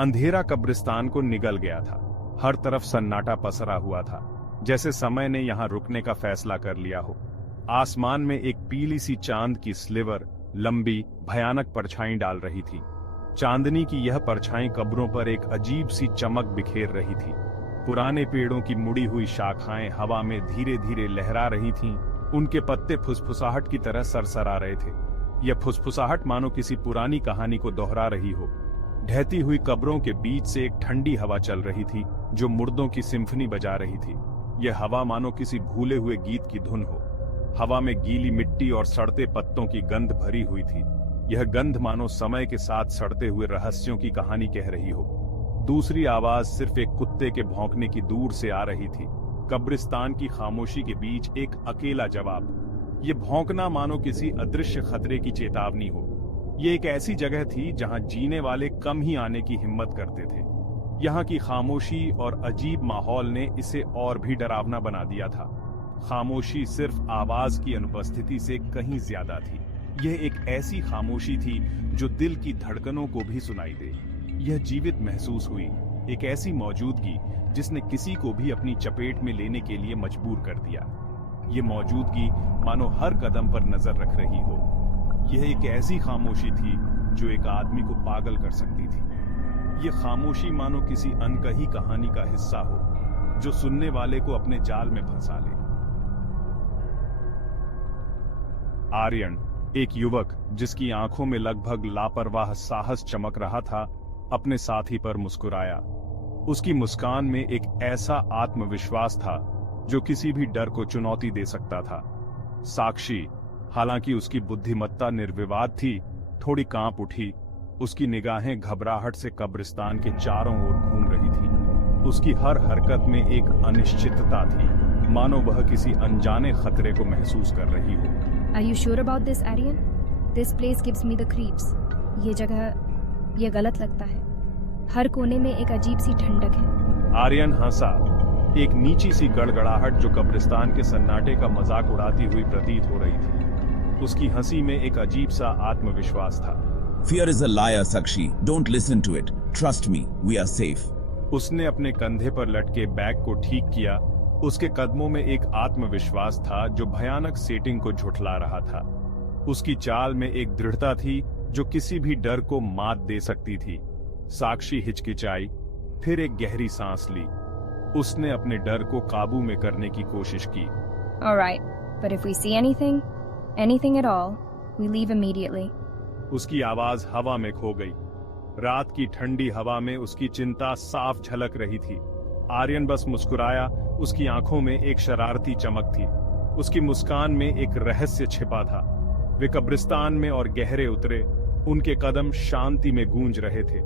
अंधेरा कब्रिस्तान को निगल गया था। हर तरफ सन्नाटा पसरा हुआ था, जैसे समय ने यहां रुकने का फैसला कर लिया हो। आसमान में एक पीली सी चांद की स्लिवर लंबी भयानक परछाई डाल रही थी। चांदनी की यह परछाई कब्रों पर एक अजीब सी चमक बिखेर रही थी। पुराने पेड़ों की मुड़ी हुई शाखाएं हवा में धीरे धीरे लहरा रही थीं। उनके पत्ते फुसफुसाहट की तरह सरसरा रहे थे। यह फुसफुसाहट मानो किसी पुरानी कहानी को दोहरा रही हो। ढहती हुई कब्रों के बीच से एक ठंडी हवा चल रही थी, जो मुर्दों की सिम्फनी बजा रही थी। यह हवा मानो किसी भूले हुए गीत की धुन हो। हवा में गीली मिट्टी और सड़ते पत्तों की गंध भरी हुई थी। यह गंध मानो समय के साथ सड़ते हुए रहस्यों की कहानी कह रही हो। दूसरी आवाज सिर्फ एक कुत्ते के भौंकने की दूर से आ रही थी। कब्रिस्तान की खामोशी के बीच एक अकेला जवाब। ये भौंकना मानो किसी अदृश्य खतरे की चेतावनी हो। ये एक ऐसी जगह थी जहां जीने वाले कम ही आने की हिम्मत करते थे। यहाँ की खामोशी और अजीब माहौल ने इसे और भी डरावना बना दिया था। खामोशी सिर्फ आवाज की अनुपस्थिति से कहीं ज्यादा थी। यह एक ऐसी खामोशी थी जो दिल की धड़कनों को भी सुनाई दे। यह जीवित महसूस हुई, एक ऐसी मौजूदगी जिसने किसी को भी अपनी चपेट में लेने के लिए मजबूर कर दिया। यह मौजूदगी मानो हर कदम पर नजर रख रही हो। यह एक ऐसी खामोशी थी जो एक आदमी को पागल कर सकती थी। यह खामोशी मानो किसी अनकही कहानी का हिस्सा हो, जो सुनने वाले को अपने जाल में फंसा ले। आर्यन, एक युवक जिसकी आंखों में लगभग लापरवाह साहस चमक रहा था, अपने साथी पर मुस्कुराया। उसकी मुस्कान में एक ऐसा आत्मविश्वास था जो किसी भी डर को चुनौती दे सकता था। साक्षी, हालांकि उसकी बुद्धिमत्ता निर्विवाद थी, थोड़ी कांप उठी। उसकी निगाहें घबराहट से कब्रिस्तान के चारों ओर घूम रही थी। उसकी हर हरकत में एक अनिश्चितता थी, मानो वह किसी अनजाने खतरे को महसूस कर रही हो। Are you sure about this, Aryan? This place gives me the creeps. ये जगह ये गलत लगता है। हर कोने में एक अजीब सी ठंडक है। आर्यन हंसा, एक नीची सी गड़गड़ाहट जो कब्रिस्तान के सन्नाटे का मजाक उड़ाती हुई प्रतीत हो रही थी। उसकी हंसी में एक अजीब सा आत्मविश्वास था। Fear is a liar, Sakshi. Don't listen to it. Trust me, we are safe. उसने अपने कंधे पर लटके बैग को ठीक किया। उसके कदमों में एक आत्मविश्वास था जो भयानक सेटिंग को झुठला रहा था। उसकी चाल में एक दृढ़ता थी जो किसी भी डर को मात दे सकती थी। साक्षी हिचकिचाई, फिर एक गहरी सांस ली। उसने अपने डर को काबू में करने की कोशिश की। All right, but if we see anything at all, we leave immediately. उसकी आवाज हवा में खो गई। रात की ठंडी हवा में उसकी चिंता साफ झलक रही थी। आर्यन बस मुस्कुराया। उसकी आंखों में एक शरारती चमक थी। उसकी मुस्कान में एक रहस्य छिपा था। वे कब्रिस्तान में और गहरे उतरे। उनके कदम शांति में गूंज रहे थे।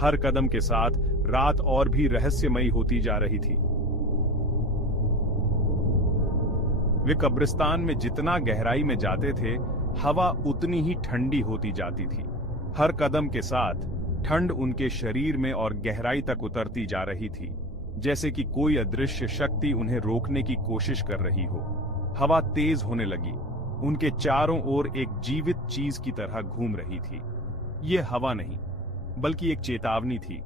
हर कदम के साथ रात और भी रहस्यमयी होती जा रही थी। वे कब्रिस्तान में जितना गहराई में जाते थे, हवा उतनी ही ठंडी होती जाती थी। हर कदम के साथ ठंड उनके शरीर में और गहराई तक उतरती जा रही थी, जैसे कि कोई अदृश्य शक्ति उन्हें रोकने की कोशिश कर रही हो। हवा तेज होने लगी। उनके चारों ओर एक जीवित चीज की तरह घूम रही थी। ये हवा नहीं, बल्कि एक चेतावनी थी,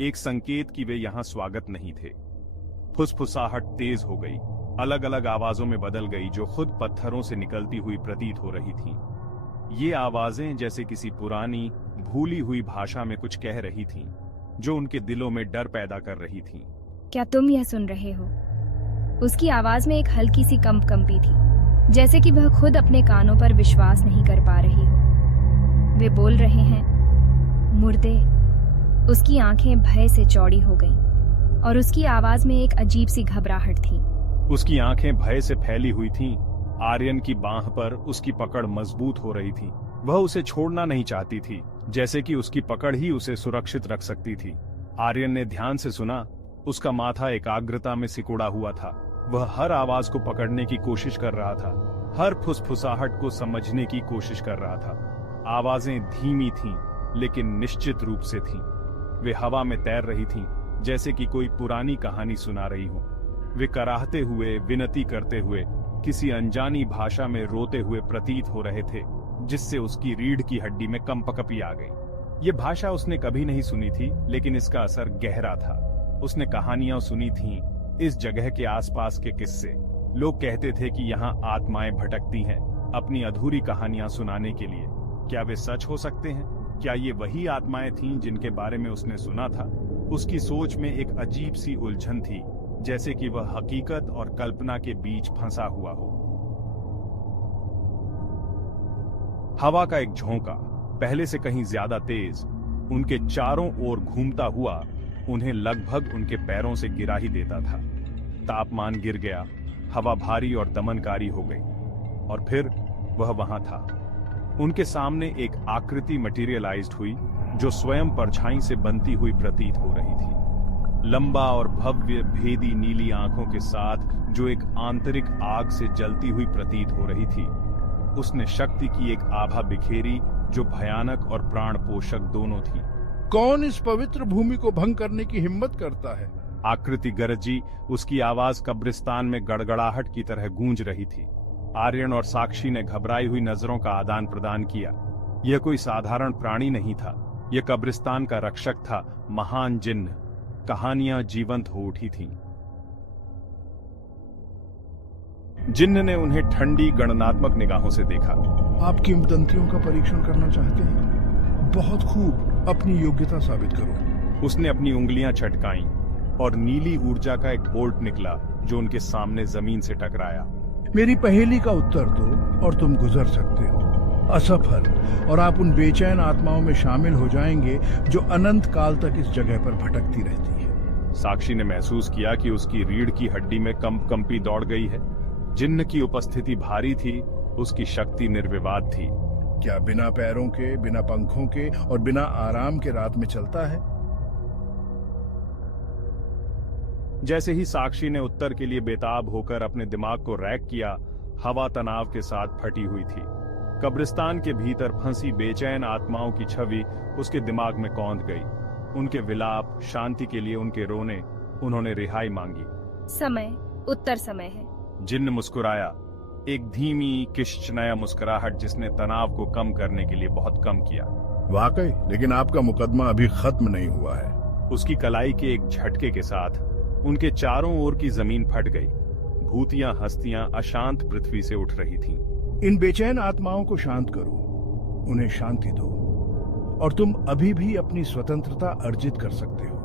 एक संकेत कि वे यहां स्वागत नहीं थे। फुसफुसाहट तेज हो गई, अलग अलग आवाजों में बदल गई, जो खुद पत्थरों से निकलती हुई प्रतीत हो रही थीं। ये आवाजें जैसे किसी पुरानी भूली हुई भाषा में कुछ कह रही थीं, जो उनके दिलों में डर पैदा कर रही थीं। क्या तुम यह सुन रहे हो? उसकी आवाज में एक हल्की सी कंपी थी, जैसे कि वह खुद अपने कानों पर विश्वास नहीं कर पा रही हो। वे बोल रहे हैं, मुर्दे। उसकी आंखें भय से चौड़ी हो गईं और उसकी आवाज में एक अजीब सी घबराहट थी। उसकी आंखें भय से फैली हुई थीं। आर्यन की बांह पर उसकी पकड़ मजबूत हो रही थी। वह उसे छोड़ना नहीं चाहती थी, जैसे कि उसकी पकड़ ही उसे सुरक्षित रख सकती थी। आर्यन ने ध्यान से सुना। उसका माथा एकाग्रता में सिकुड़ा हुआ था। वह हर आवाज को पकड़ने की कोशिश कर रहा था, हर फुसफुसाहट को समझने की कोशिश कर रहा था। आवाजें धीमी थीं, लेकिन निश्चित रूप से थीं। वे हवा में तैर रही थीं, जैसे कि कोई पुरानी कहानी सुना रही हो। वे कराहते हुए, विनती करते हुए, किसी अनजानी भाषा में रोते हुए प्रतीत हो रहे थे, जिससे उसकी रीढ़ की हड्डी में कंपकपी आ गई। ये भाषा उसने कभी नहीं सुनी थी, लेकिन इसका असर गहरा था। उसने कहानियां सुनी थीं, इस जगह के आसपास के किस्से। लोग कहते थे कि यहाँ आत्माएं भटकती हैं, अपनी अधूरी कहानियां सुनाने के लिए। क्या वे सच हो सकते हैं? क्या ये वही आत्माएं थीं जिनके बारे में उसने सुना था? उसकी सोच में एक अजीब सी उलझन थी, जैसे कि वह हकीकत और कल्पना के बीच फंसा हुआ हो। हवा का एक झोंका, पहले से कहीं ज्यादा तेज, उनके चारों ओर घूमता हुआ उन्हें लगभग उनके पैरों से गिरा ही देता था। तापमान गिर गया, हवा भारी और दमनकारी हो गई, और फिर वह वहां था। उनके सामने एक आकृति मटेरियलाइज्ड हुई, जो स्वयं परछाई से बनती हुई प्रतीत हो रही थी। लंबा और भव्य भेदी नीली आंखों के साथ, जो एक आंतरिक आग से जलती हुई प्रतीत हो रही थी। उसने शक्ति की एक आभा बिखेरी, जो भयानक और प्राण पोषक दोनों थी। कौन इस पवित्र भूमि को भंग करने की हिम्मत करता है? आकृति गरजी, उसकी आवाज कब्रिस्तान में गड़गड़ाहट की तरह गूंज रही थी। आर्यन और साक्षी ने घबराई हुई नजरों का आदान प्रदान किया। यह कोई साधारण प्राणी नहीं था, यह कब्रिस्तान का रक्षक था, महान जिन्न। कहानियां जीवंत हो उठी थीं। जिन्न ने उन्हें ठंडी गणनात्मक निगाहों से देखा। आप किंवदंतियों का परीक्षण करना चाहते हैं? बहुत खूब, अपनी योग्यता साबित करो। उसने अपनी उंगलियां छटकाईं और नीली ऊर्जा का एक बोल्ट निकला, जो उनके सामने जमीन से टकराया। मेरी पहेली का उत्तर दो और तुम गुजर सकते हो। असफल, और आप उन बेचैन आत्माओं में शामिल हो जाएंगे जो अनंत काल तक इस जगह पर भटकती रहती है। साक्षी ने महसूस किया कि उसकी रीढ़ की हड्डी में कंपी दौड़ गई है। जिन्न की उपस्थिति भारी थी, उसकी शक्ति निर्विवाद थी। क्या बिना पैरों के, बिना पंखों के और बिना आराम के रात में चलता है? जैसे ही साक्षी ने उत्तर के लिए बेताब होकर अपने दिमाग को रैक किया, हवा तनाव के साथ फटी हुई थी। कब्रिस्तान के भीतर फंसी बेचैन आत्माओं की छवि उसके दिमाग में कौंध गई। उनके विलाप, शांति के लिए उनके रोने, उन्होंने रिहाई मांगी। समय, उत्तर समय है। जिन्न मुस्कुराया, एक धीमी किश्चनया मुस्कुराहट जिसने तनाव को कम करने के लिए बहुत कम किया। वाकई, लेकिन आपका मुकदमा अभी खत्म नहीं हुआ है। उसकी कलाई के एक झटके के साथ उनके चारों ओर की जमीन फट गई। भूतियां हस्तियां अशांत पृथ्वी से उठ रही थीं। इन बेचैन आत्माओं को शांत करो, उन्हें शांति दो, और तुम अभी भी अपनी स्वतंत्रता अर्जित कर सकते हो।